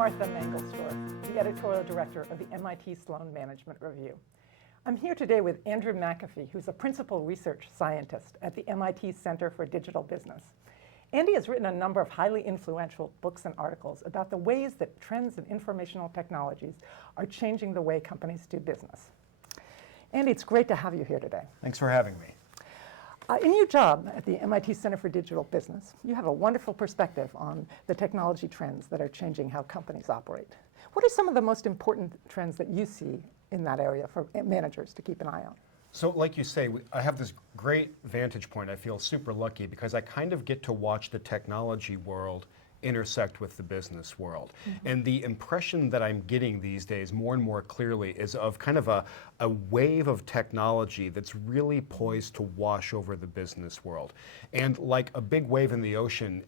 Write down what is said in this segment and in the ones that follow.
Martha Mangelsdorf, the editorial director of the MIT Sloan Management Review. I'm here today with Andrew McAfee, who's a principal research scientist at the MIT Center for Digital Business. Andy has written a number of highly influential books and articles about the ways that trends in informational technologies are changing the way companies do business. Andy, it's great to have you here today. Thanks for having me. In your job at the MIT Center for Digital Business, you have a wonderful perspective on the technology trends that are changing how companies operate. What are some of the most important trends that you see in that area for managers to keep an eye on? So like you say, I have this great vantage point. I feel super lucky because I kind of get to watch the technology world intersect with the business world. Mm-hmm. And the impression that I'm getting these days more and more clearly is of kind of a wave of technology that's really poised to wash over the business world. And like a big wave in the ocean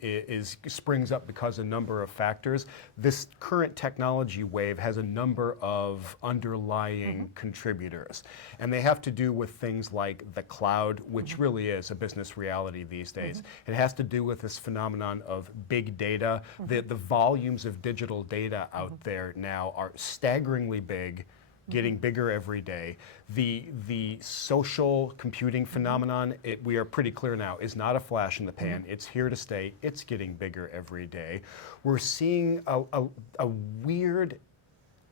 springs up because of a number of factors, this current technology wave has a number of underlying contributors. And they have to do with things like the cloud, which really is a business reality these days. It has to do with this phenomenon of big data. The volumes of digital data out there now are staggeringly big, getting bigger every day. The social computing phenomenon, we are pretty clear now, is not a flash in the pan. It's here to stay. It's getting bigger every day. We're seeing a weird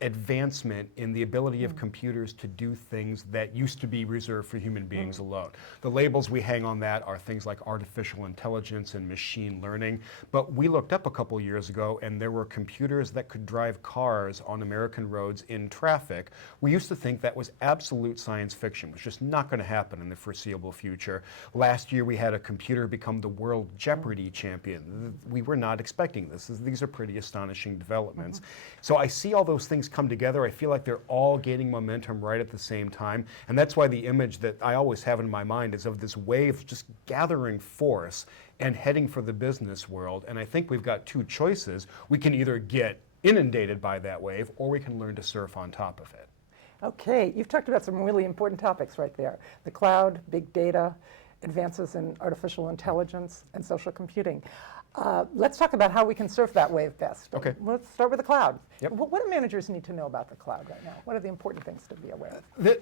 advancement in the ability of computers to do things that used to be reserved for human beings alone. The labels we hang on that are things like artificial intelligence and machine learning, but we looked up a couple years ago and there were computers that could drive cars on American roads in traffic. We used to think that was absolute science fiction. It was just not going to happen in the foreseeable future. Last year we had a computer become the World Jeopardy champion. We were not expecting this. These are pretty astonishing developments. So I see all those things come together. I feel like they're all gaining momentum right at the same time. And that's why the image that I always have in my mind is of this wave just gathering force and heading for the business world. And I think we've got two choices. We can either get inundated by that wave or we can learn to surf on top of it. Okay, you've talked about some really important topics right there. The cloud, big data, advances in artificial intelligence, and social computing. Let's talk about how we can surf that wave best. Okay. Let's start with the cloud. Yep. What do managers need to know about the cloud right now? What are the important things to be aware of?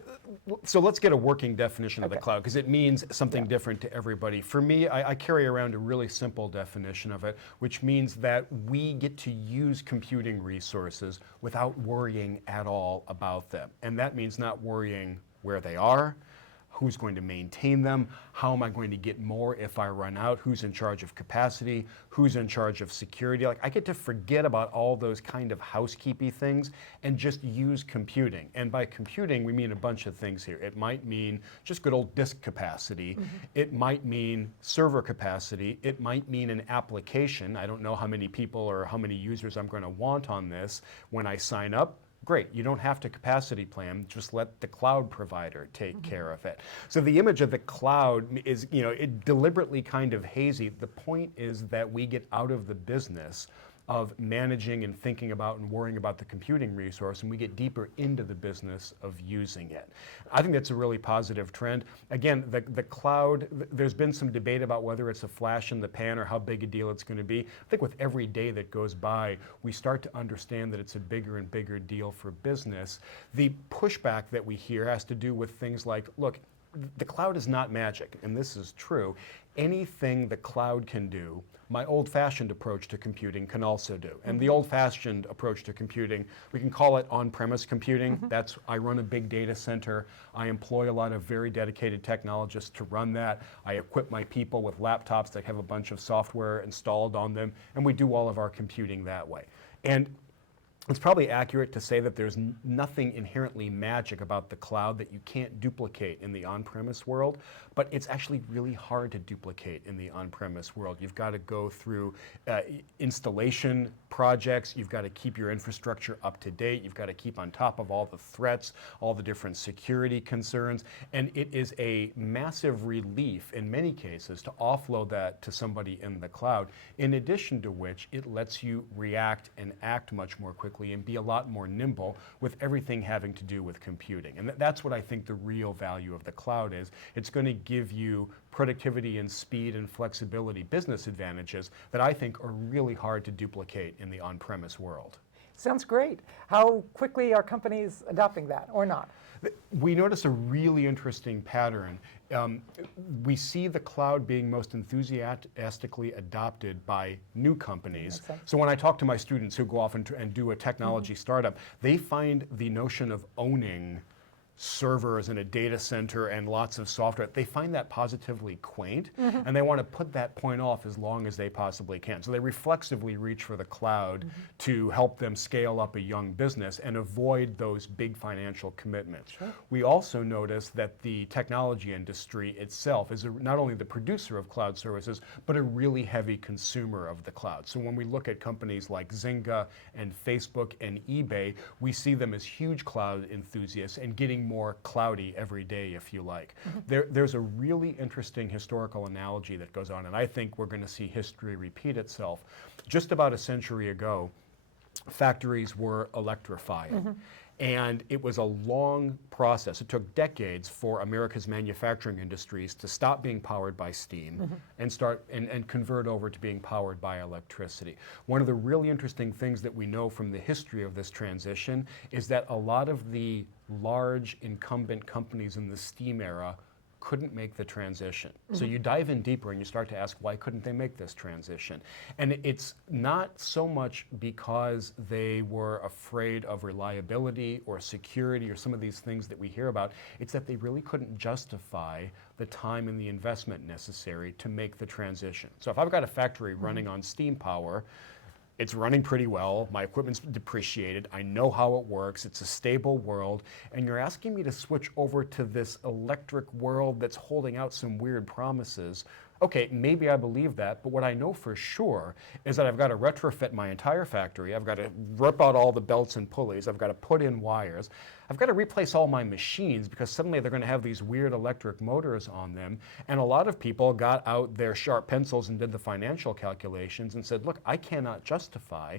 So let's get a working definition of the cloud, because it means something different to everybody. For me, I carry around a really simple definition of it, which means that we get to use computing resources without worrying at all about them. And that means not worrying where they are, who's going to maintain them, how am I going to get more if I run out, who's in charge of capacity, who's in charge of security. Like, I get to forget about all those kind of housekeeping things and just use computing. And by computing, we mean a bunch of things here. It might mean just good old disk capacity. It might mean server capacity. It might mean an application. I don't know how many people or how many users I'm going to want on this when I sign up. Great, you don't have to capacity plan, just let the cloud provider take care of it. So the image of the cloud is, it deliberately kind of hazy. The point is that we get out of the business of managing and thinking about and worrying about the computing resource, and we get deeper into the business of using it. I think that's a really positive trend. Again, the cloud, there's been some debate about whether it's a flash in the pan or how big a deal it's going to be. I think with every day that goes by, we start to understand that it's a bigger and bigger deal for business. The pushback that we hear has to do with things like, look, the cloud is not magic, and this is true. Anything the cloud can do, my old-fashioned approach to computing can also do. And the old-fashioned approach to computing, we can call it on-premise computing. I run a big data center. I employ a lot of very dedicated technologists to run that. I equip my people with laptops that have a bunch of software installed on them, and we do all of our computing that way. And it's probably accurate to say that there's nothing inherently magic about the cloud that you can't duplicate in the on-premise world, but it's actually really hard to duplicate in the on-premise world. You've got to go through installation projects, you've got to keep your infrastructure up to date, you've got to keep on top of all the threats, all the different security concerns, and it is a massive relief in many cases to offload that to somebody in the cloud, in addition to which it lets you react and act much more quickly and be a lot more nimble with everything having to do with computing. And that's what I think the real value of the cloud is. It's going to give you productivity and speed and flexibility, business advantages that I think are really hard to duplicate in the on-premise world. Sounds great. How quickly are companies adopting that or not? We notice a really interesting pattern. We see the cloud being most enthusiastically adopted by new companies. So when I talk to my students who go off and do a technology startup, they find the notion of owning servers in a data center and lots of software, they find that positively quaint, and they want to put that point off as long as they possibly can. So they reflexively reach for the cloud to help them scale up a young business and avoid those big financial commitments. Sure. We also notice that the technology industry itself is not only the producer of cloud services, but a really heavy consumer of the cloud. So when we look at companies like Zynga and Facebook and eBay, we see them as huge cloud enthusiasts and getting more cloudy every day, if you like. There's a really interesting historical analogy that goes on, and I think we're going to see history repeat itself. Just about a century ago, factories were electrified. And it was a long process. It took decades for America's manufacturing industries to stop being powered by steam and start and convert over to being powered by electricity. One of the really interesting things that we know from the history of this transition is that a lot of the large incumbent companies in the steam era couldn't make the transition. So you dive in deeper and you start to ask, why couldn't they make this transition? And it's not so much because they were afraid of reliability or security or some of these things that we hear about. It's that they really couldn't justify the time and the investment necessary to make the transition. So if I've got a factory running on steam power, it's running pretty well, my equipment's depreciated, I know how it works, it's a stable world, and you're asking me to switch over to this electric world that's holding out some weird promises. Okay, maybe I believe that, but what I know for sure is that I've got to retrofit my entire factory, I've got to rip out all the belts and pulleys, I've got to put in wires, I've got to replace all my machines because suddenly they're going to have these weird electric motors on them. And a lot of people got out their sharp pencils and did the financial calculations and said, look, I cannot justify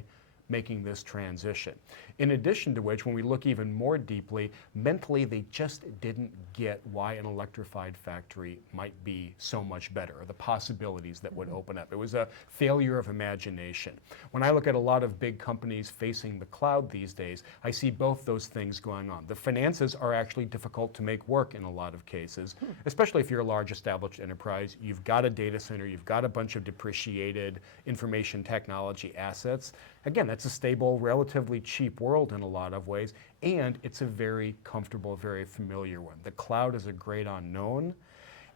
making this transition. In addition to which, when we look even more deeply, mentally they just didn't get why an electrified factory might be so much better, or the possibilities that would open up. It was a failure of imagination. When I look at a lot of big companies facing the cloud these days, I see both those things going on. The finances are actually difficult to make work in a lot of cases, especially if you're a large established enterprise. You've got a data center, you've got a bunch of depreciated information technology assets. Again, that's a stable, relatively cheap world in a lot of ways, and it's a very comfortable, very familiar one. The cloud is a great unknown,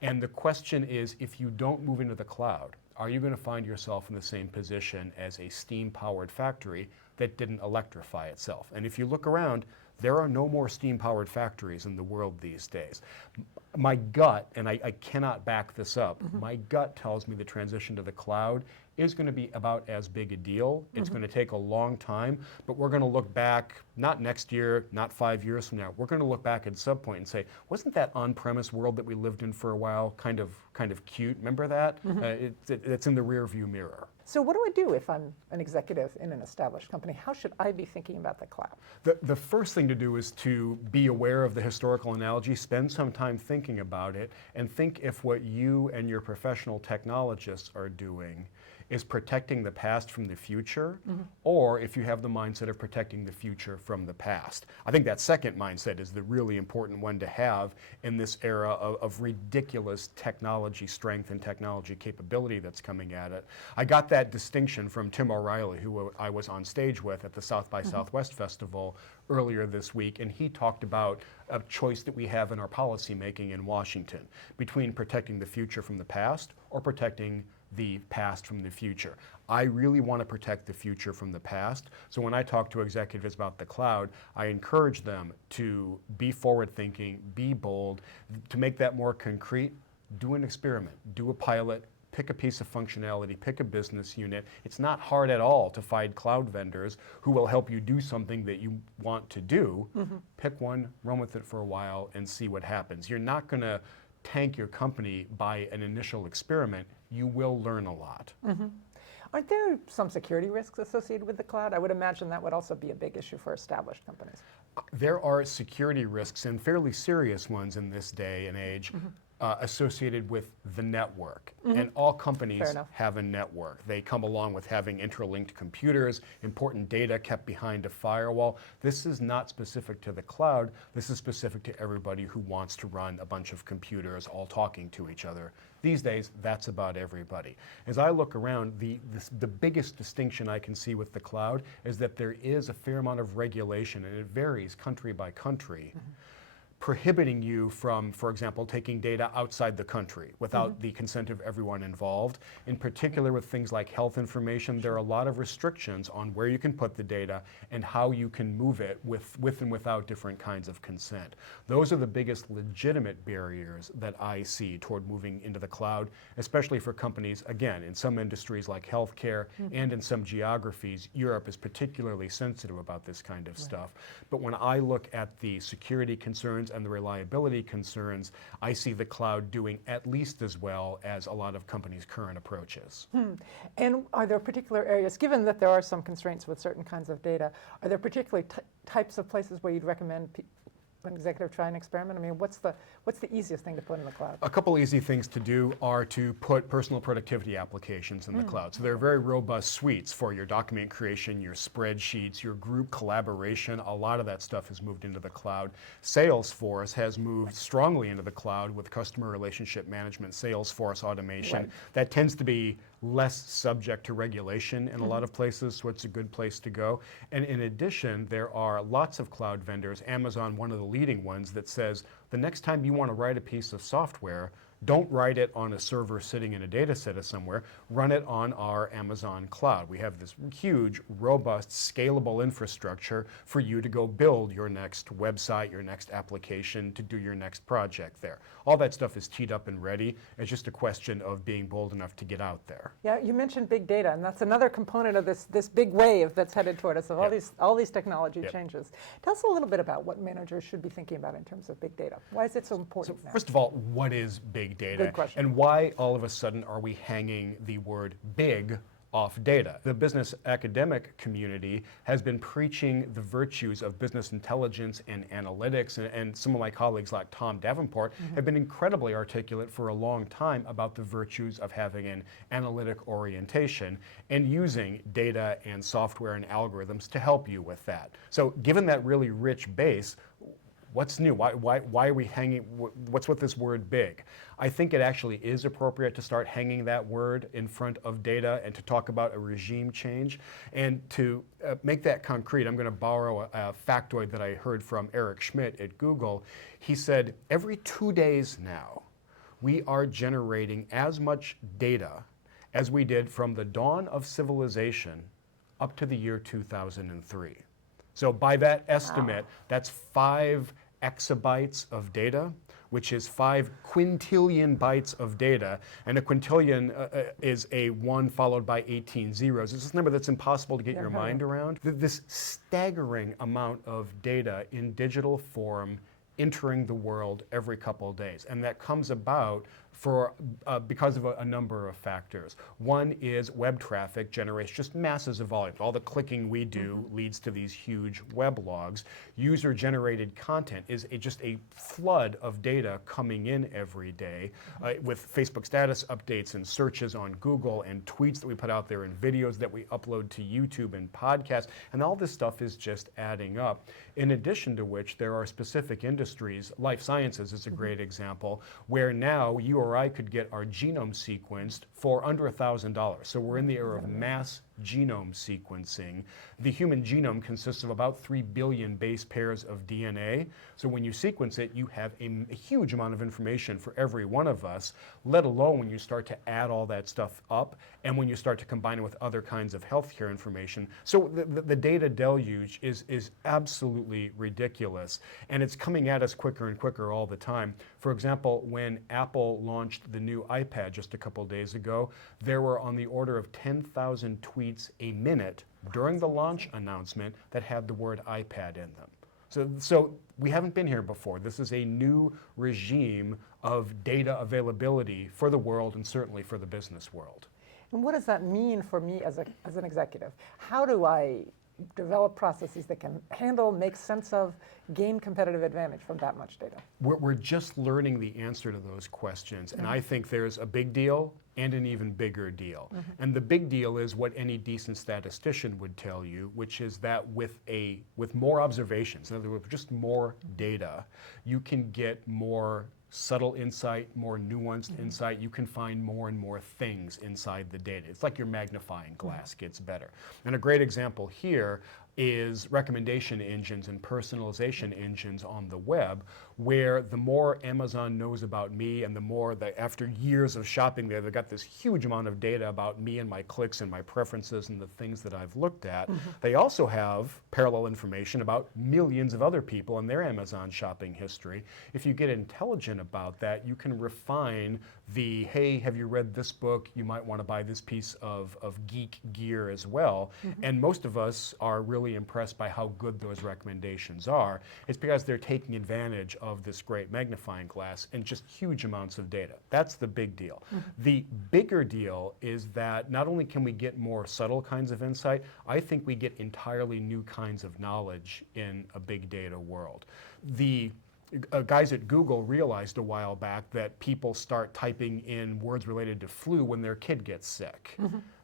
and the question is, if you don't move into the cloud, are you going to find yourself in the same position as a steam-powered factory that didn't electrify itself? And if you look around, there are no more steam-powered factories in the world these days. My gut, and I cannot back this up, my gut tells me the transition to the cloud is going to be about as big a deal. It's going to take a long time, but we're going to look back, not next year, not 5 years from now, we're going to look back at some point and say, wasn't that on-premise world that we lived in for a while kind of cute? Remember that? It's in the rear view mirror. So what do I do if I'm an executive in an established company? How should I be thinking about the cloud? The first thing to do is to be aware of the historical analogy, spend some time thinking about it, and think if what you and your professional technologists are doing is protecting the past from the future, or if you have the mindset of protecting the future from the past. I think that second mindset is the really important one to have in this era of ridiculous technology strength and technology capability that's coming at it. I got that distinction from Tim O'Reilly, who I was on stage with at the South by Southwest Festival earlier this week, and he talked about a choice that we have in our policy making in Washington between protecting the future from the past or protecting the past from the future. I really want to protect the future from the past. So when I talk to executives about the cloud, I encourage them to be forward-thinking, be bold. To make that more concrete, do an experiment, do a pilot, pick a piece of functionality, pick a business unit. It's not hard at all to find cloud vendors who will help you do something that you want to do. Pick one, run with it for a while, and see what happens. You're not going to tank your company by an initial experiment. You will learn a lot. Aren't there some security risks associated with the cloud? I would imagine that would also be a big issue for established companies. There are security risks, and fairly serious ones in this day and age. associated with the network. And all companies enough. have a network. They come along with having interlinked computers, important data kept behind a firewall. This is not specific to the cloud. This is specific to everybody who wants to run a bunch of computers all talking to each other. These days, that's about everybody. As I look around, the biggest distinction I can see with the cloud is that there is a fair amount of regulation, and it varies country by country, prohibiting you from, for example, taking data outside the country without the consent of everyone involved. In particular with things like health information, there are a lot of restrictions on where you can put the data and how you can move it with and without different kinds of consent. Those are the biggest legitimate barriers that I see toward moving into the cloud, especially for companies, again, in some industries like healthcare and in some geographies. Europe is particularly sensitive about this kind of stuff. But when I look at the security concerns and the reliability concerns, I see the cloud doing at least as well as a lot of companies' current approaches. And are there particular areas, given that there are some constraints with certain kinds of data, are there particular types of places where you'd recommend an executive try an experiment? I mean, what's the easiest thing to put in the cloud? A couple easy things to do are to put personal productivity applications in the cloud. So there are very robust suites for your document creation, your spreadsheets, your group collaboration. A lot of that stuff has moved into the cloud. Salesforce has moved strongly into the cloud with customer relationship management, Salesforce automation. That tends to be less subject to regulation in a lot of places, so it's a good place to go. And in addition, there are lots of cloud vendors, Amazon, one of the leading ones, that says the next time you want to write a piece of software, don't write it on a server sitting in a data center somewhere, run it on our Amazon cloud. We have this huge, robust, scalable infrastructure for you to go build your next website, your next application, to do your next project there. All that stuff is teed up and ready. It's just a question of being bold enough to get out there. Yeah, you mentioned big data, and that's another component of this big wave that's headed toward us, of all these technology changes. Tell us a little bit about what managers should be thinking about in terms of big data. Why is it so important now? First of all, what is big data? Good question. And why all of a sudden are we hanging the word big off data? The business academic community has been preaching the virtues of business intelligence and analytics, and some of my colleagues like Tom Davenport have been incredibly articulate for a long time about the virtues of having an analytic orientation and using data and software and algorithms to help you with that. So given that really rich base, what's new? Why are we hanging? What's with this word big? I think it actually is appropriate to start hanging that word in front of data and to talk about a regime change. And to make that concrete, I'm going to borrow a factoid that I heard from Eric Schmidt at Google. He said, every 2 days now, we are generating as much data as we did from the dawn of civilization up to the year 2003. So by that estimate, that's 5 exabytes of data, which is 5 quintillion bytes of data. And a quintillion is a 1 followed by 18 zeros. It's this number that's impossible to get your mind around. This staggering amount of data in digital form entering the world every couple of days. And that comes about because of a number of factors. One is web traffic generates just masses of volume. All the clicking we do leads to these huge web logs. User-generated content is just a flood of data coming in every day with Facebook status updates and searches on Google and tweets that we put out there and videos that we upload to YouTube and podcasts. And all this stuff is just adding up. In addition to which, there are specific industries, life sciences is a great example, where now you or I could get our genome sequenced for under $1,000. So we're in the era of mass genome sequencing. The human genome consists of about 3 billion base pairs of DNA. So when you sequence it, you have a huge amount of information for every one of us, let alone when you start to add all that stuff up and when you start to combine it with other kinds of healthcare information. So the data deluge is absolutely ridiculous, and it's coming at us quicker and quicker all the time. For example, when Apple launched the new iPad just a couple days ago, there were on the order of 10,000 tweets a minute during the launch announcement that had the word iPad in them. So we haven't been here before. This is a new regime of data availability for the world and certainly for the business world. And what does that mean for me as an executive? How do I develop processes that can handle, make sense of, gain competitive advantage from that much data? We're just learning the answer to those questions, and I think there's a big deal and an even bigger deal. And the big deal is what any decent statistician would tell you, which is that with more observations, in other words, just more data, you can get more subtle insight, more nuanced insight. You can find more and more things inside the data. It's like your magnifying glass gets better. And a great example here is recommendation engines and personalization engines on the web, where the more Amazon knows about me and the more that after years of shopping there, they've got this huge amount of data about me and my clicks and my preferences and the things that I've looked at. They also have parallel information about millions of other people and their Amazon shopping history. If you get intelligent about that, you can refine the, hey, have you read this book? You might want to buy this piece of geek gear as well. And most of us are really impressed by how good those recommendations are. It's because they're taking advantage of this great magnifying glass and just huge amounts of data. That's the big deal. The bigger deal is that not only can we get more subtle kinds of insight, I think we get entirely new kinds of knowledge in a big data world. The guys at Google realized a while back that people start typing in words related to flu when their kid gets sick.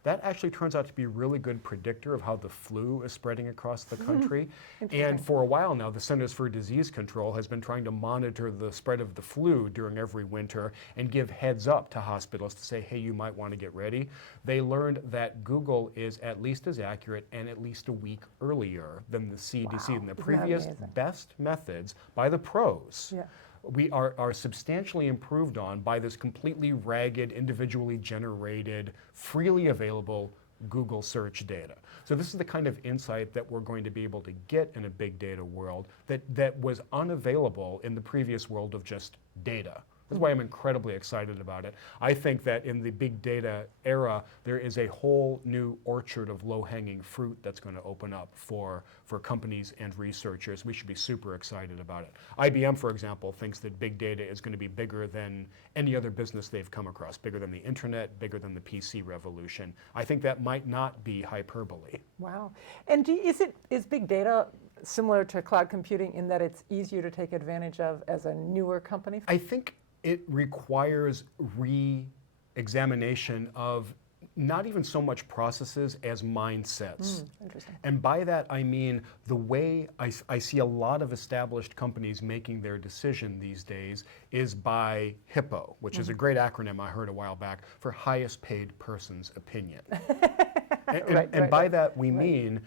That actually turns out to be a really good predictor of how the flu is spreading across the country. And for a while now, the Centers for Disease Control has been trying to monitor the spread of the flu during every winter and give heads up to hospitals to say, hey, you might want to get ready. They learned that Google is at least as accurate and at least a week earlier than the CDC. And the previous best methods by the pros we are substantially improved on by this completely ragged, individually generated, freely available Google search data. So this is the kind of insight that we're going to be able to get in a big data world that was unavailable in the previous world of just data. That's why I'm incredibly excited about it. I think that in the big data era, there is a whole new orchard of low-hanging fruit that's going to open up for companies and researchers. We should be super excited about it. IBM, for example, thinks that big data is going to be bigger than any other business they've come across, bigger than the internet, bigger than the PC revolution. I think that might not be hyperbole. Wow. And is big data similar to cloud computing in that it's easier to take advantage of as a newer company? I think it requires re-examination of not even so much processes as mindsets. Interesting. And by that I mean the way I see a lot of established companies making their decision these days is by HIPPO, which is a great acronym I heard a while back for highest paid person's opinion. And by that we mean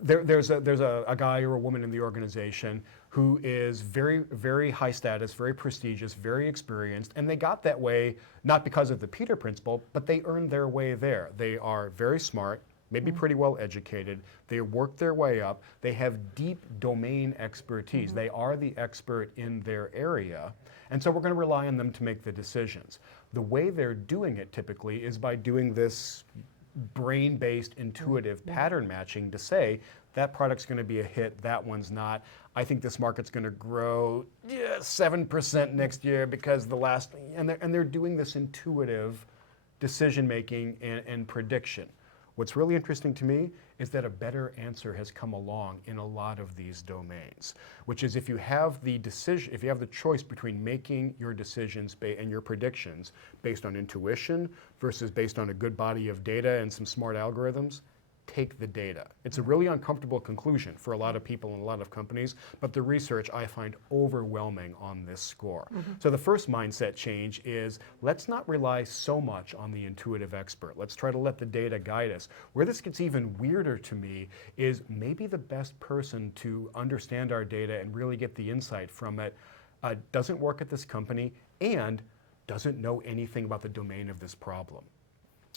there's a guy or a woman in the organization who is very, very high status, very prestigious, very experienced, and they got that way not because of the Peter Principle, but they earned their way there. They are very smart, maybe pretty well educated, they work their way up, they have deep domain expertise, they are the expert in their area, and so we're going to rely on them to make the decisions. The way they're doing it typically is by doing this brain-based intuitive pattern matching to say that product's going to be a hit, that one's not. I think this market's going to grow 7% next year because the last, and they're doing this intuitive decision making and prediction. What's really interesting to me is that a better answer has come along in a lot of these domains, which is if you have the decision, if you have the choice between making your decisions and your predictions based on intuition versus based on a good body of data and some smart algorithms, take the data. It's a really uncomfortable conclusion for a lot of people and a lot of companies, but the research I find overwhelming on this score. So the first mindset change is let's not rely so much on the intuitive expert. Let's try to let the data guide us. Where this gets even weirder to me is maybe the best person to understand our data and really get the insight from it doesn't work at this company and doesn't know anything about the domain of this problem.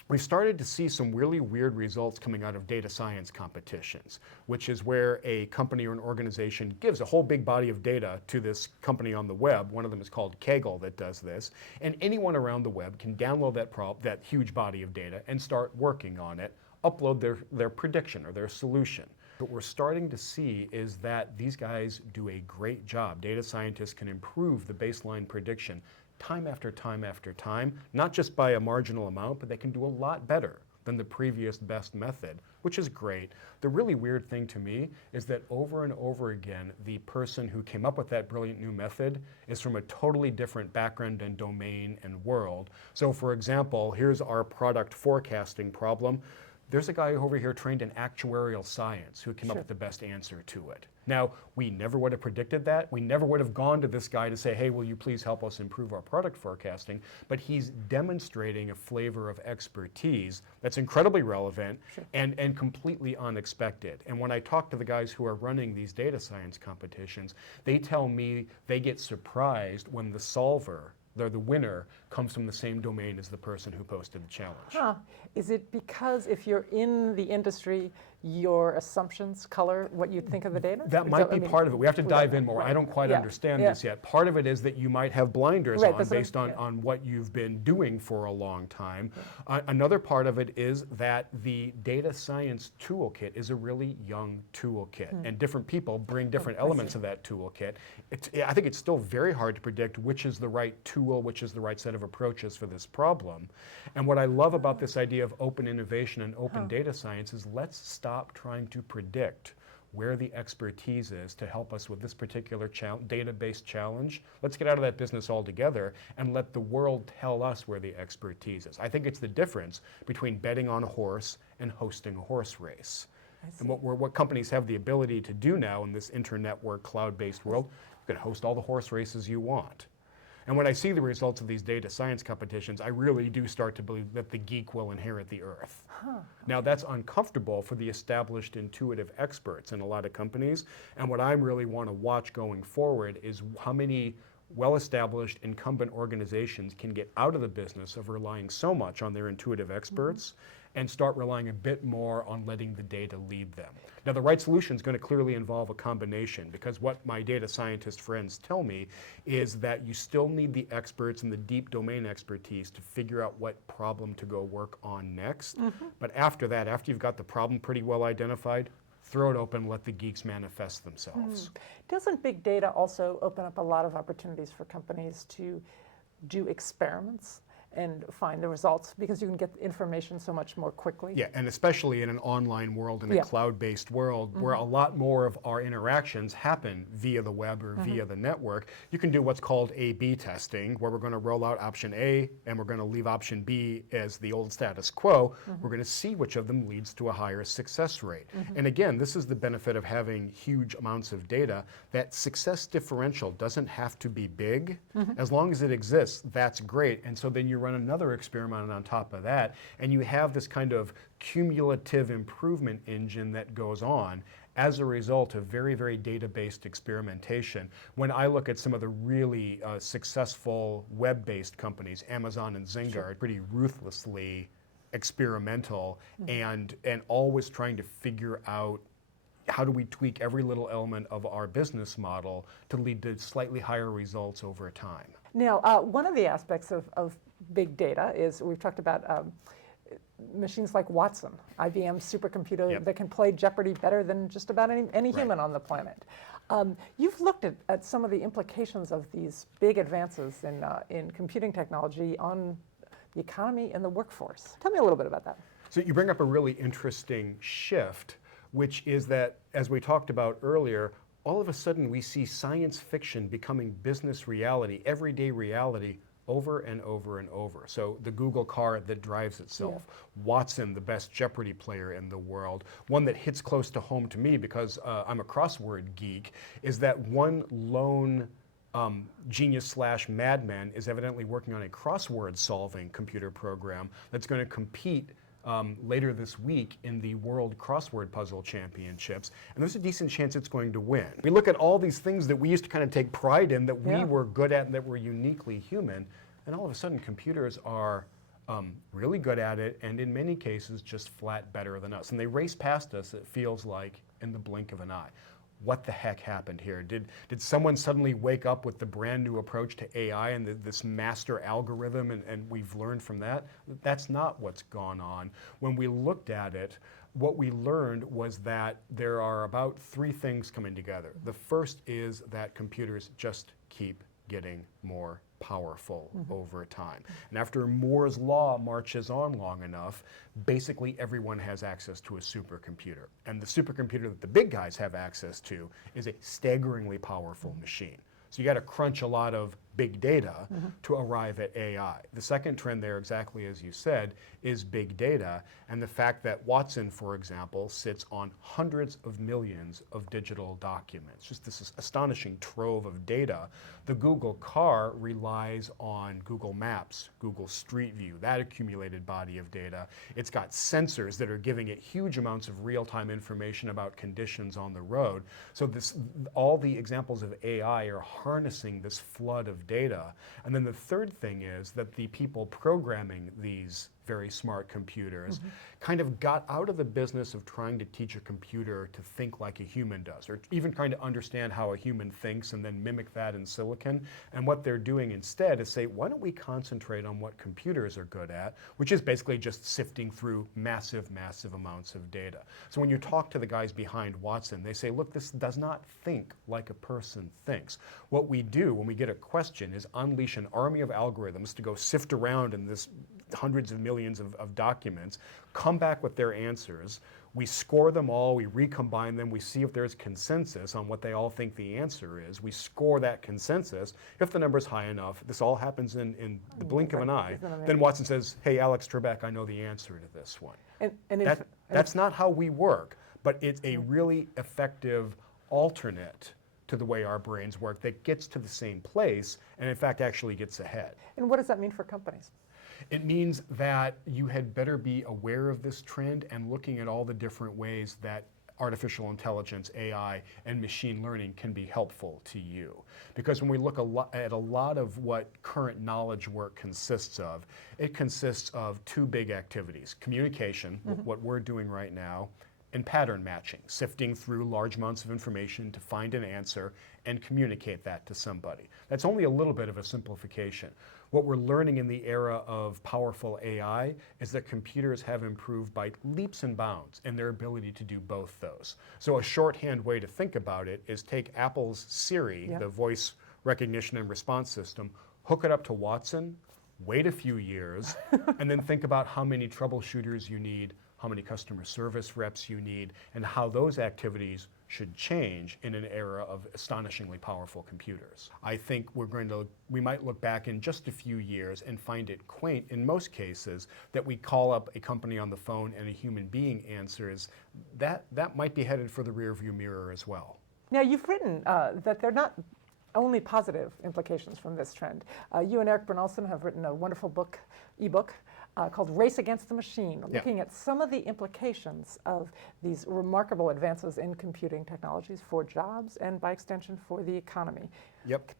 We've started to see some really weird results coming out of data science competitions, which is where a company or an organization gives a whole big body of data to this company on the web. One of them is called Kaggle that does this. And anyone around the web can download that huge body of data and start working on it, upload their prediction or their solution. What we're starting to see is that these guys do a great job. Data scientists can improve the baseline prediction time after time after time, not just by a marginal amount, but they can do a lot better than the previous best method, which is great. The really weird thing to me is that over and over again, the person who came up with that brilliant new method is from a totally different background and domain and world. So for example, here's our product forecasting problem. There's a guy over here trained in actuarial science who came up with the best answer to it. Now, we never would have predicted that. We never would have gone to this guy to say, hey, will you please help us improve our product forecasting? But he's demonstrating a flavor of expertise that's incredibly relevant and completely unexpected. And when I talk to the guys who are running these data science competitions, they tell me they get surprised when the solver, the winner, comes from the same domain as the person who posted the challenge. Is it because if you're in the industry, your assumptions color what you think of the data? That might be part of it. We have to dive in more. Right. I don't quite understand this yet. Part of it is that you might have blinders on based on what you've been doing for a long time. Another part of it is that the data science toolkit is a really young toolkit, and different people bring different elements of that toolkit. I think it's still very hard to predict which is the right tool, which is the right set of approaches for this problem. And what I love about this idea of open innovation and open data science is let's stop trying to predict where the expertise is to help us with this particular database challenge. Let's get out of that business altogether and let the world tell us where the expertise is. I think it's the difference between betting on a horse and hosting a horse race. And what companies have the ability to do now in this internetwork, cloud-based world, you can host all the horse races you want. And when I see the results of these data science competitions, I really do start to believe that the geek will inherit the earth. Now that's uncomfortable for the established intuitive experts in a lot of companies, and what I really want to watch going forward is how many well-established incumbent organizations can get out of the business of relying so much on their intuitive experts and start relying a bit more on letting the data lead them. Now the right solution is going to clearly involve a combination, because what my data scientist friends tell me is that you still need the experts and the deep domain expertise to figure out what problem to go work on next. But after that, after you've got the problem pretty well identified, throw it open, let the geeks manifest themselves. Doesn't big data also open up a lot of opportunities for companies to do experiments and find the results, because you can get information so much more quickly? Yeah, and especially in an online world, in a cloud-based world, where a lot more of our interactions happen via the web or via the network, you can do what's called A/B testing, where we're going to roll out option A and we're going to leave option B as the old status quo. We're going to see which of them leads to a higher success rate. And again, this is the benefit of having huge amounts of data. That success differential doesn't have to be big. As long as it exists, that's great. And so then you run another experiment on top of that, and you have this kind of cumulative improvement engine that goes on as a result of very, very data-based experimentation. When I look at some of the really successful web-based companies, Amazon and Zynga are pretty ruthlessly experimental and always trying to figure out how do we tweak every little element of our business model to lead to slightly higher results over time. Now, one of the aspects of big data is, we've talked about machines like Watson, IBM's supercomputer that can play Jeopardy better than just about any human on the planet. You've looked at some of the implications of these big advances in computing technology on the economy and the workforce. Tell me a little bit about that. So you bring up a really interesting shift, which is that, as we talked about earlier, all of a sudden we see science fiction becoming business reality, everyday reality, over and over and over. So the Google car that drives itself, Watson, the best Jeopardy player in the world. One that hits close to home to me, because I'm a crossword geek, is that one lone genius / madman is evidently working on a crossword solving computer program that's going to compete later this week in the World Crossword Puzzle Championships, and there's a decent chance it's going to win. We look at all these things that we used to kind of take pride in, that we were good at and that were uniquely human, and all of a sudden computers are really good at it, and in many cases just flat better than us. And they race past us, it feels like, in the blink of an eye. What the heck happened here? Did someone suddenly wake up with the brand new approach to AI and this master algorithm, and we've learned from that? That's not what's gone on. When we looked at it, what we learned was that there are about 3 things coming together. The first is that computers just keep getting more powerful over time. And after Moore's law marches on long enough, basically everyone has access to a supercomputer. And the supercomputer that the big guys have access to is a staggeringly powerful machine. So you got to crunch a lot of big data to arrive at AI. The second trend there, exactly as you said, is big data, and the fact that Watson, for example, sits on hundreds of millions of digital documents. Just this astonishing trove of data. The Google car relies on Google Maps, Google Street View, that accumulated body of data. It's got sensors that are giving it huge amounts of real-time information about conditions on the road. So all the examples of AI are harnessing this flood of data. And then the third thing is that the people programming these very smart computers kind of got out of the business of trying to teach a computer to think like a human does, or even trying to understand how a human thinks and then mimic that in silicon. And what they're doing instead is say, why don't we concentrate on what computers are good at, which is basically just sifting through massive, massive amounts of data. So when you talk to the guys behind Watson, they say, look, this does not think like a person thinks. What we do when we get a question is unleash an army of algorithms to go sift around in this hundreds of millions of documents, come back with their answers. We score them all, we recombine them, we see if there's consensus on what they all think the answer is. We score that consensus. If the number's high enough, this all happens in the blink of an eye, then Watson says, hey, Alex Trebek, I know the answer to this one. That's not how we work, but it's a really effective alternate to the way our brains work that gets to the same place and in fact actually gets ahead. And what does that mean for companies? It means that you had better be aware of this trend and looking at all the different ways that artificial intelligence, AI, and machine learning can be helpful to you. Because when we look at a lot of what current knowledge work consists of, it consists of two big activities: communication, what we're doing right now, and pattern matching, sifting through large amounts of information to find an answer and communicate that to somebody. That's only a little bit of a simplification. What we're learning in the era of powerful AI is that computers have improved by leaps and bounds in their ability to do both those. So a shorthand way to think about it is take Apple's Siri, the voice recognition and response system, hook it up to Watson, wait a few years, and then think about how many troubleshooters you need, how many customer service reps you need, and how those activities should change in an era of astonishingly powerful computers. I think we might look back in just a few years and find it quaint in most cases that we call up a company on the phone and a human being answers. That might be headed for the rearview mirror as well. Now, you've written that they're not only positive implications from this trend. You and Eric Bernalson have written a wonderful ebook called Race Against the Machine, looking at some of the implications of these remarkable advances in computing technologies for jobs and, by extension, for the economy.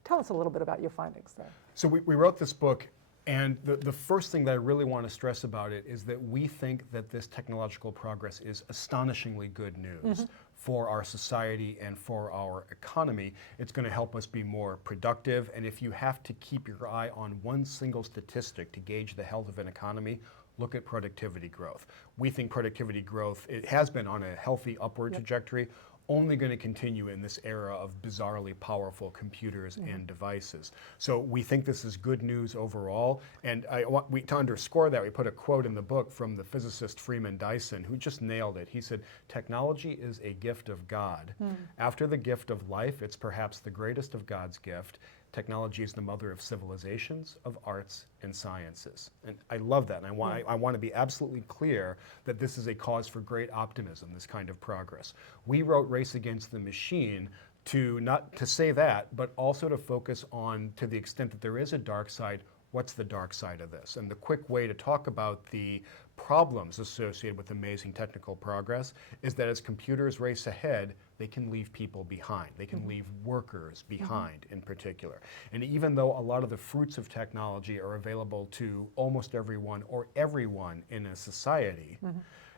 Tell us a little bit about your findings there. So we wrote this book, and the first thing that I really want to stress about it is that we think that this technological progress is astonishingly good news for our society and for our economy. It's going to help us be more productive, and if you have to keep your eye on one single statistic to gauge the health of an economy, look at productivity growth. We think productivity growth, it has been on a healthy upward trajectory, only going to continue in this era of bizarrely powerful computers and devices. So we think this is good news overall, and to underscore that, we put a quote in the book from the physicist Freeman Dyson, who just nailed it. He said, "Technology is a gift of God. After the gift of life, it's perhaps the greatest of God's gift. Technology is the mother of civilizations, of arts, and sciences." And I love that, and I want to be absolutely clear that this is a cause for great optimism, this kind of progress. We wrote Race Against the Machine not to say that, but also to focus on, to the extent that there is a dark side, what's the dark side of this? And the quick way to talk about the problems associated with amazing technical progress is that as computers race ahead, they can leave people behind. They can leave workers behind in particular. And even though a lot of the fruits of technology are available to almost everyone or everyone in a society,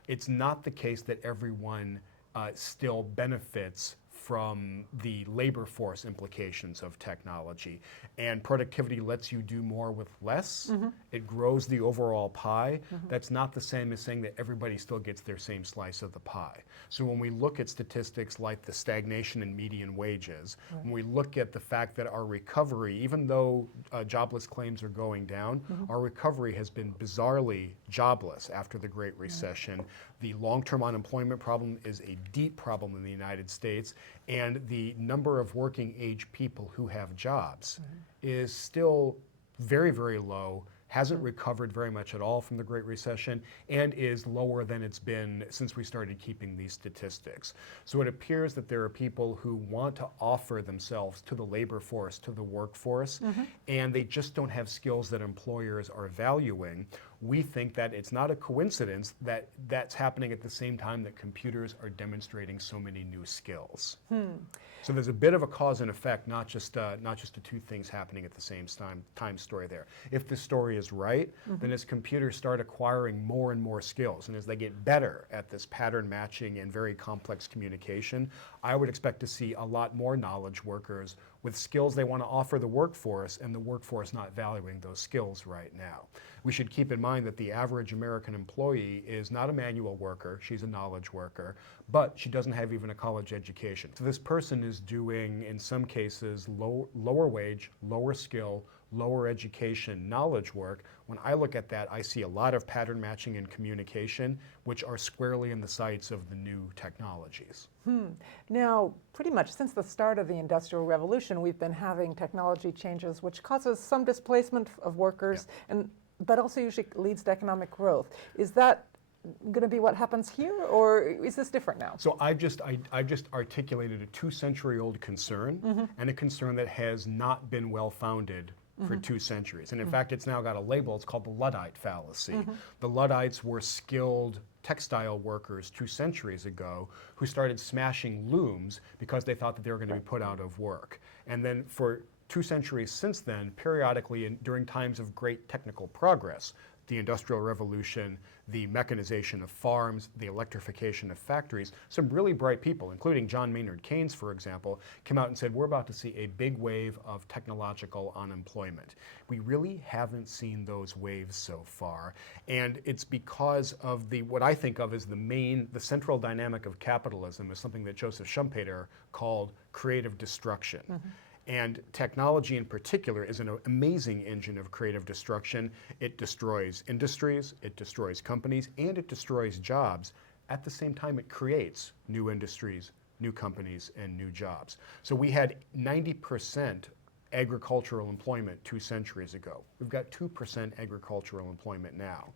it's not the case that everyone still benefits from the labor force implications of technology. And productivity lets you do more with less. It grows the overall pie. That's not the same as saying that everybody still gets their same slice of the pie. So when we look at statistics like the stagnation in median wages, when we look at the fact that our recovery, even though jobless claims are going down, our recovery has been bizarrely jobless after the Great Recession. The long-term unemployment problem is a deep problem in the United States, and the number of working age people who have jobs is still very, very low, hasn't recovered very much at all from the Great Recession, and is lower than it's been since we started keeping these statistics. So it appears that there are people who want to offer themselves to the labor force, to the workforce, and they just don't have skills that employers are valuing. We think that it's not a coincidence that that's happening at the same time that computers are demonstrating so many new skills. So there's a bit of a cause and effect, not just the two things happening at the same time story there. If the story is right, then as computers start acquiring more and more skills, and as they get better at this pattern matching and very complex communication, I would expect to see a lot more knowledge workers with skills they want to offer the workforce, and the workforce not valuing those skills right now. We should keep in mind that the average American employee is not a manual worker, she's a knowledge worker, but she doesn't have even a college education. So this person is doing, in some cases, lower wage, lower skill, lower education knowledge work. When I look at that, I see a lot of pattern matching and communication, which are squarely in the sights of the new technologies. Now, pretty much since the start of the Industrial Revolution, we've been having technology changes which causes some displacement of workers, but also usually leads to economic growth. Is that going to be what happens here, or is this different now? So I've just articulated a 2-century-old concern, and a concern that has not been well-founded for 2 centuries. And in fact, it's now got a label. It's called the Luddite fallacy. The Luddites were skilled textile workers 2 centuries ago who started smashing looms because they thought that they were going to be put out of work. And then for 2 centuries since then, periodically during times of great technical progress, the Industrial Revolution, the mechanization of farms, the electrification of factories, some really bright people, including John Maynard Keynes, for example, came out and said, we're about to see a big wave of technological unemployment. We really haven't seen those waves so far, and it's because of what I think of as the central dynamic of capitalism is something that Joseph Schumpeter called creative destruction. And technology in particular is an amazing engine of creative destruction. It destroys industries, it destroys companies, and it destroys jobs. At the same time, it creates new industries, new companies, and new jobs. So we had 90% agricultural employment 2 centuries ago. We've got 2% agricultural employment now.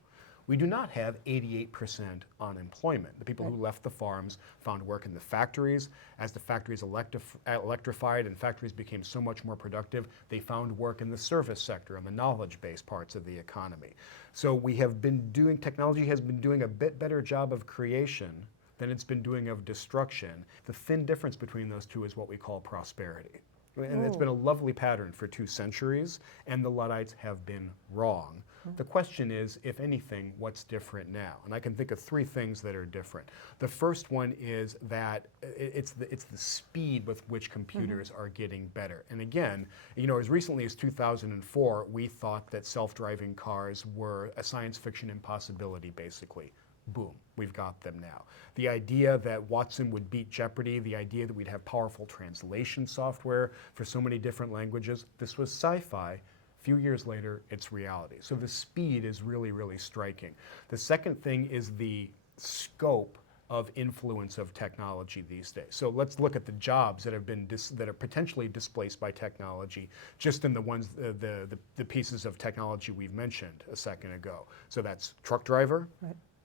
We do not have 88% unemployment. The people who left the farms found work in the factories. As the factories electrified and factories became so much more productive, they found work in the service sector and the knowledge-based parts of the economy. So technology has been doing a bit better job of creation than it's been doing of destruction. The thin difference between those two is what we call prosperity. And it's been a lovely pattern for 2 centuries, and the Luddites have been wrong. The question is, if anything, what's different now? And I can think of 3 things that are different. The first one is that it's the speed with which computers are getting better. And again, as recently as 2004, we thought that self-driving cars were a science fiction impossibility, basically. Boom, we've got them now. The idea that Watson would beat Jeopardy, the idea that we'd have powerful translation software for so many different languages, this was sci-fi. A few years later, it's reality. So the speed is really, really striking. The second thing is the scope of influence of technology these days. So let's look at the jobs that are potentially displaced by technology, just in the pieces of technology we've mentioned a second ago. So that's truck driver,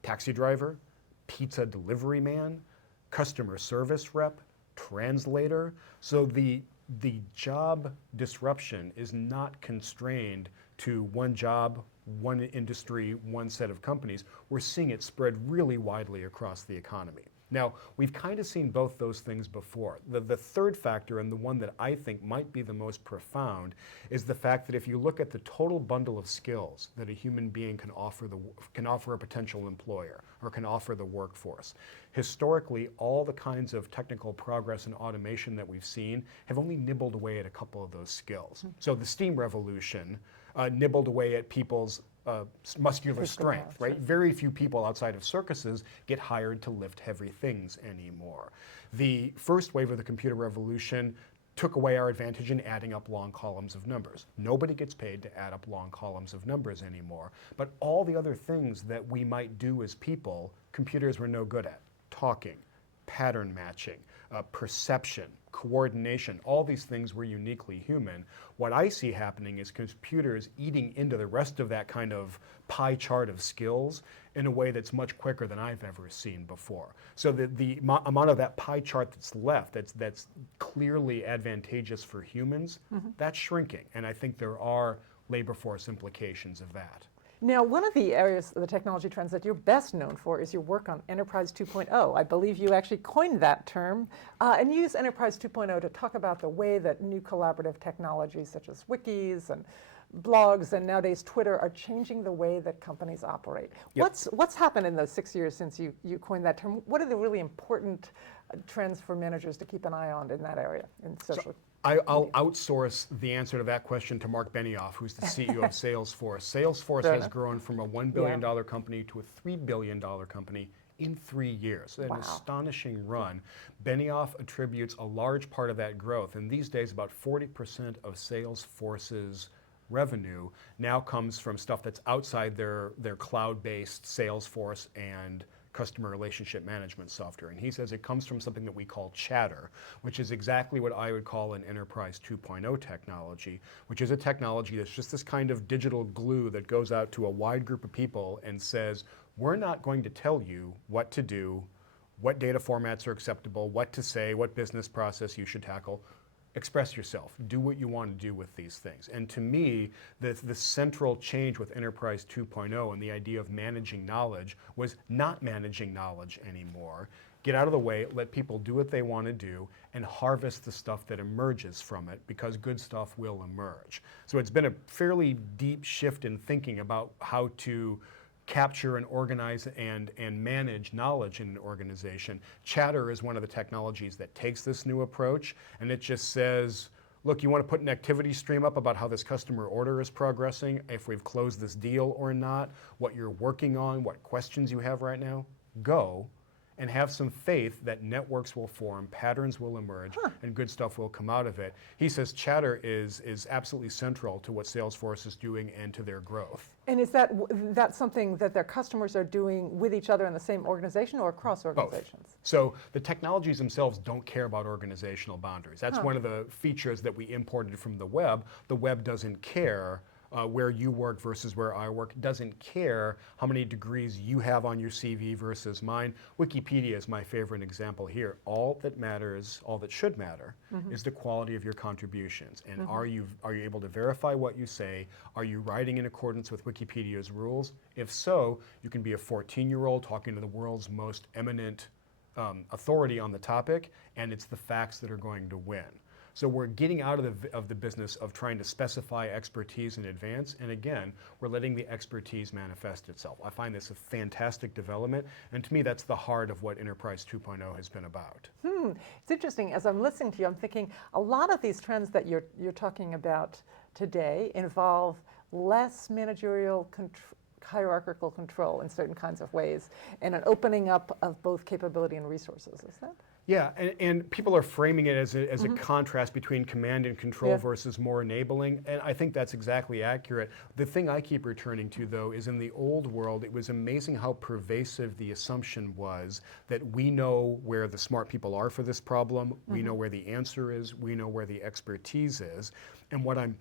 taxi driver, pizza delivery man, customer service rep, translator. So the job disruption is not constrained to one job, one industry, one set of companies. We're seeing it spread really widely across the economy. Now, we've kind of seen both those things before. The third factor, and the one that I think might be the most profound, is the fact that if you look at the total bundle of skills that a human being can offer a potential employer or can offer the workforce, historically, all the kinds of technical progress and automation that we've seen have only nibbled away at a couple of those skills. So the steam revolution nibbled away at people's muscular strength, right? Very few people outside of circuses get hired to lift heavy things anymore. The first wave of the computer revolution took away our advantage in adding up long columns of numbers. Nobody gets paid to add up long columns of numbers anymore, but all the other things that we might do as people, computers were no good at. Talking, pattern matching, perception, coordination, all these things were uniquely human. What I see happening is computers eating into the rest of that kind of pie chart of skills in a way that's much quicker than I've ever seen before. So the amount of that pie chart that's left, that's clearly advantageous for humans, that's shrinking. And I think there are labor force implications of that. Now, one of the areas of the technology trends that you're best known for is your work on Enterprise 2.0. I believe you actually coined that term and use Enterprise 2.0 to talk about the way that new collaborative technologies such as wikis and blogs and nowadays Twitter are changing the way that companies operate. Yep. What's happened in those 6 years since you coined that term? What are the really important trends for managers to keep an eye on in that area in social? I'll outsource the answer to that question to Mark Benioff, who's the CEO of Salesforce. Salesforce has grown from a $1 billion company to a $3 billion company in 3 years. An astonishing run. Benioff attributes a large part of that growth, and these days about 40% of Salesforce's revenue now comes from stuff that's outside their cloud-based Salesforce and customer relationship management software. And he says it comes from something that we call Chatter, which is exactly what I would call an Enterprise 2.0 technology, which is a technology that's just this kind of digital glue that goes out to a wide group of people and says, we're not going to tell you what to do, what data formats are acceptable, what to say, what business process you should tackle. Express yourself, do what you want to do with these things. And to me, the central change with Enterprise 2.0 and the idea of managing knowledge was not managing knowledge anymore. Get out of the way, let people do what they want to do, and harvest the stuff that emerges from it, because good stuff will emerge. So it's been a fairly deep shift in thinking about how to capture and organize and manage knowledge in an organization. Chatter is one of the technologies that takes this new approach, and it just says, look, you want to put an activity stream up about how this customer order is progressing, if we've closed this deal or not, what you're working on, what questions you have right now, go. And have some faith that networks will form, patterns will emerge, and good stuff will come out of it. He says Chatter is absolutely central to what Salesforce is doing and to their growth. And is that something that their customers are doing with each other in the same organization or across organizations? Both. So the technologies themselves don't care about organizational boundaries. That's one of the features that we imported from the web. The web doesn't care where you work versus where I work, doesn't care how many degrees you have on your CV versus mine. Wikipedia is my favorite example here. All that matters, all that should matter, is the quality of your contributions. And are you able to verify what you say? Are you writing in accordance with Wikipedia's rules? If so, you can be a 14-year-old talking to the world's most eminent authority on the topic, and it's the facts that are going to win. So we're getting out of the business of trying to specify expertise in advance, and again, we're letting the expertise manifest itself. I find this a fantastic development, and to me, that's the heart of what Enterprise 2.0 has been about. It's interesting. As I'm listening to you, I'm thinking a lot of these trends that you're talking about today involve less managerial hierarchical control in certain kinds of ways, and an opening up of both capability and resources. Is that? Yeah, and people are framing it as a contrast between command and control versus more enabling, and I think that's exactly accurate. The thing I keep returning to, though, is in the old world, it was amazing how pervasive the assumption was that we know where the smart people are for this problem, we know where the answer is, we know where the expertise is, and what I'm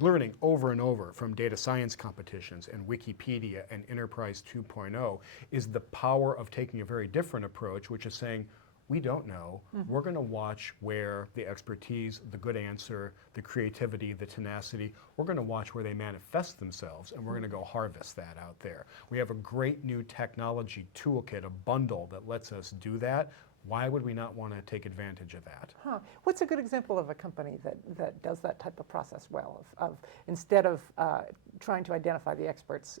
learning over and over from data science competitions and Wikipedia and Enterprise 2.0 is the power of taking a very different approach, which is saying, we don't know. We're going to watch where the expertise, the good answer, the creativity, the tenacity, we're going to watch where they manifest themselves, and we're going to go harvest that out there. We have a great new technology toolkit, a bundle that lets us do that. Why would we not want to take advantage of that? What's a good example of a company that does that type of process well, of instead of trying to identify the experts,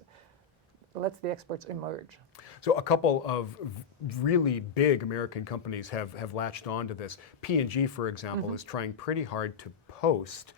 lets the experts emerge? So a couple of really big American companies have latched onto this. P&G, for example, is trying pretty hard to post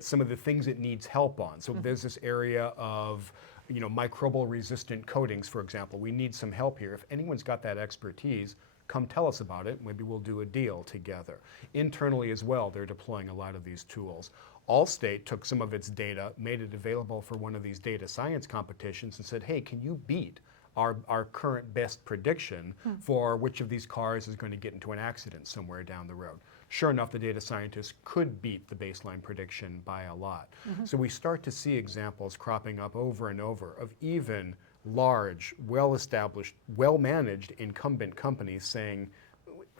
some of the things it needs help on. So there's this area of microbial resistant coatings, for example. We need some help here. If anyone's got that expertise, come tell us about it. Maybe we'll do a deal together. Internally as well, they're deploying a lot of these tools. Allstate took some of its data, made it available for one of these data science competitions and said, hey, can you beat our current best prediction for which of these cars is going to get into an accident somewhere down the road? Sure enough, the data scientists could beat the baseline prediction by a lot. So we start to see examples cropping up over and over of even large, well-established, well-managed incumbent companies saying,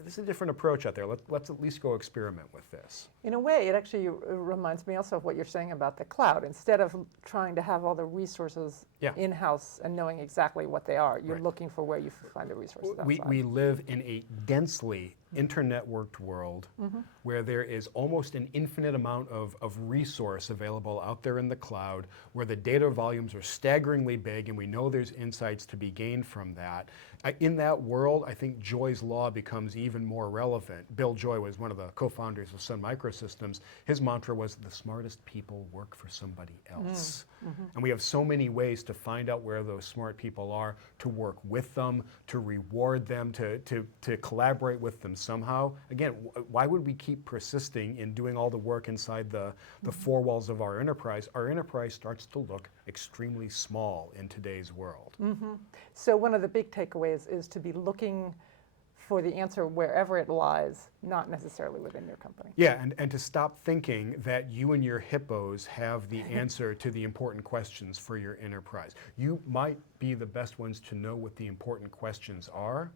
this is a different approach out there. Let's at least go experiment with this. In a way, it actually reminds me also of what you're saying about the cloud. Instead of trying to have all the resources in-house and knowing exactly what they are, you're looking for where you find the resources outside. We live in a densely internet-worked world where there is almost an infinite amount of resource available out there in the cloud, where the data volumes are staggeringly big, and we know there's insights to be gained from that. In that world, I think Joy's law becomes even more relevant. Bill Joy was one of the co-founders of Sun Microsystems. His mantra was, the smartest people work for somebody else. And we have so many ways to find out where those smart people are, to work with them, to reward them, to collaborate with them somehow. Again, why would we keep persisting in doing all the work inside the four walls of our enterprise? Our enterprise starts to look extremely small in today's world. So one of the big takeaways is to be looking for the answer wherever it lies, not necessarily within your company. Yeah, and to stop thinking that you and your hippos have the answer to the important questions for your enterprise. You might be the best ones to know what the important questions are.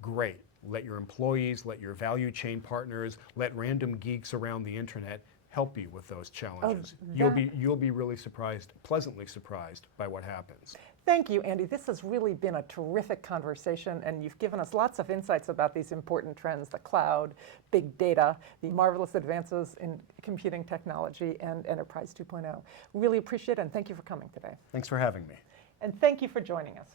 Great. Let your employees, let your value chain partners, let random geeks around the internet help you with those challenges. You'll be really surprised, pleasantly surprised by what happens. Thank you, Andy. This has really been a terrific conversation, and you've given us lots of insights about these important trends, the cloud, big data, the marvelous advances in computing technology, and Enterprise 2.0. Really appreciate it, and thank you for coming today. Thanks for having me. And thank you for joining us.